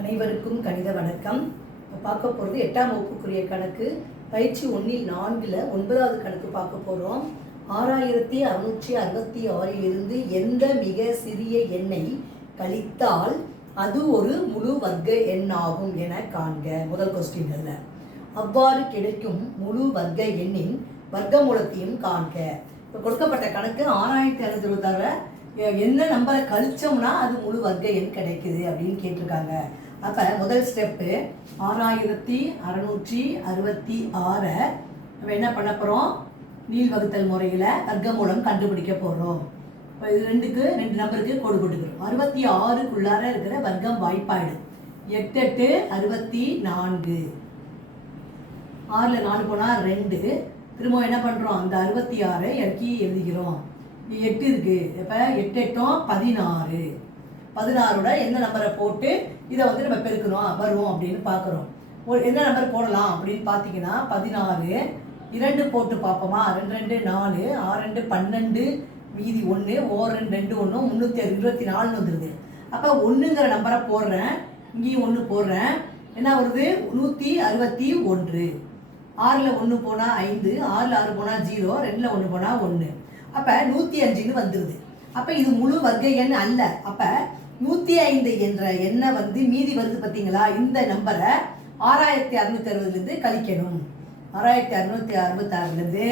அனைவருக்கும் கணித வணக்கம். பார்க்க போகிறது 8ஆம் வகுப்புக்குரிய கணக்கு பயிற்சி 1இல் 4ல் 9வது கணக்கு பார்க்க போகிறோம். 6666 இருந்து எந்த மிக சிறிய எண்ணை கழித்தால் அது ஒரு முழு வர்க்க எண்ணாகும் என காண்க. முதல் கொஸ்டின்ல அவ்வாறு கிடைக்கும் முழு வர்க்க எண்ணின் வர்க்கமூலத்தையும் காண்க. இப்போ கொடுக்கப்பட்ட கணக்கு 6666 என்ன நம்பரை கழிச்சோம்னா அது முழு வர்க்க எண் கிடைக்குது அப்படின்னு கேட்டிருக்காங்க. அப்போ முதல் ஸ்டெப்பு 6666 நம்ம என்ன பண்ண போகிறோம், நீள் வகுத்தல் முறையில் வர்க்கமூலம் கண்டுபிடிக்க போகிறோம். இப்போ இது ரெண்டு நம்பருக்கு கோடு போட்டுக்கிறோம். 66க்குள்ளார இருக்கிற வர்க்கம் வாய்ப்பாடு 8 8 64, 6ல் 4 போனால் 2. திரும்ப என்ன பண்ணுறோம், அந்த 66 இறக்கி எழுதிக்கிறோம். 8 இருக்குது. இப்போ 8 8 16, 16ஓட எந்த நம்பரை போட்டு இதை வந்து நம்ம பெருக்கணும் வரும் அப்படின்னு பார்க்குறோம். எந்த நம்பர் போடலாம் அப்படின்னு பார்த்தீங்கன்னா 16, 2 போட்டு பார்ப்போமா. 2 2 4, 6 2 12, மீதி 1, 1 2 1 324 வந்துடுது. அப்போ 1ங்கிற நம்பரை போடுறேன், இங்கேயும் 1 போடுறேன். என்ன வருது, 161. 6ல் 1 போனால் 5, 6ல் 6 போனால் 0, 2ல் 1 போனால் 1. அப்போ 105ன்னு வந்துடுது. அப்போ இது முழு வர்க்க எண் அல்ல. அப்போ 105 என்ற எண்ணை வந்து மீதி வருது பார்த்தீங்களா, இந்த நம்பரை 6660 கழிக்கணும். 6666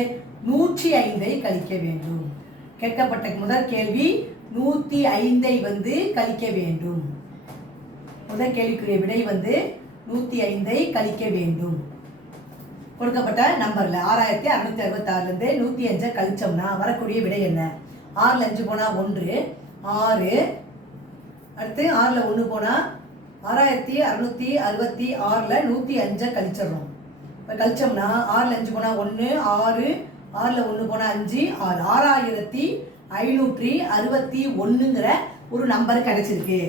105 கழிக்க வேண்டும். கேட்கப்பட்ட முதல் கேள்வி 105 வந்து கழிக்க வேண்டும். முதல் கேள்விக்குரிய விடை வந்து 105 கழிக்க வேண்டும். கொடுக்கப்பட்ட நம்பரில் 6666 105 கழிச்சோம்னா வரக்கூடிய விடை என்ன? 6ல் 5 போனால் 1, 6. அடுத்து 6ல் 1 போனால் 6666 105 கழிச்சிடணும். இப்போ கழிச்சோம்னா 6ல் 5 போனால் 1, 6, 6ல் 1 போனால் 5, 6. 6561ங்கிற ஒரு நம்பர் கிடைச்சிருக்கு.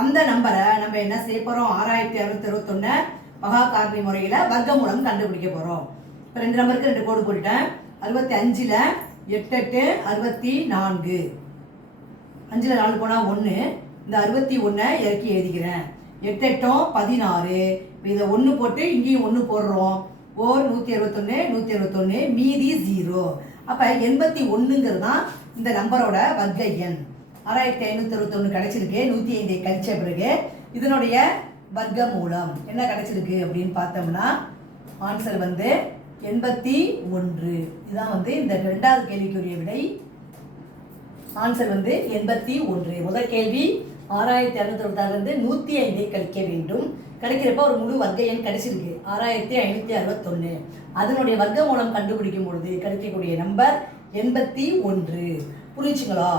அந்த நம்பரை நம்ம என்ன செய்ய போகிறோம், 6661 மகா காரணி முறையில் வர்க்கமூலம் கண்டுபிடிக்க போகிறோம். இப்போ 2 நம்பருக்கு 2 கோடு போட்டுட்டேன். 65ல் 8 8 64, 5ல் 4 போனால் 1, இந்த 61 இறக்கி எழுதிக்கிறேன். 8 8 16, இதை 1 போட்டு இங்கேயும் 1 போடுறோம். 161 161, மீதி 0. அப்போ 81ங்கிறது தான் இந்த நம்பரோட வர்க்க எண். 6561 கிடைச்சிருக்கு. 105 கழிச்ச பிறகு இதனுடைய வர்க்க மூலம் என்ன கிடைச்சிருக்கு அப்படின்னு பார்த்தோம்னா ஆன்சர் வந்து 81. இதுதான் வந்து இந்த 2வது கேள்விக்குரிய விடை. ஆன்சர் வந்து 81. முதல் கேள்வி 6666 105 கழிக்க வேண்டும். கிடைக்கிறப்ப ஒரு முழு வர்க்க எண் கிடைச்சிருக்கு 6561. அதனுடைய வர்க்க மூலம் கண்டுபிடிக்கும் பொழுது கிடைக்கக்கூடிய நம்பர் 81. புரிஞ்சுங்களா?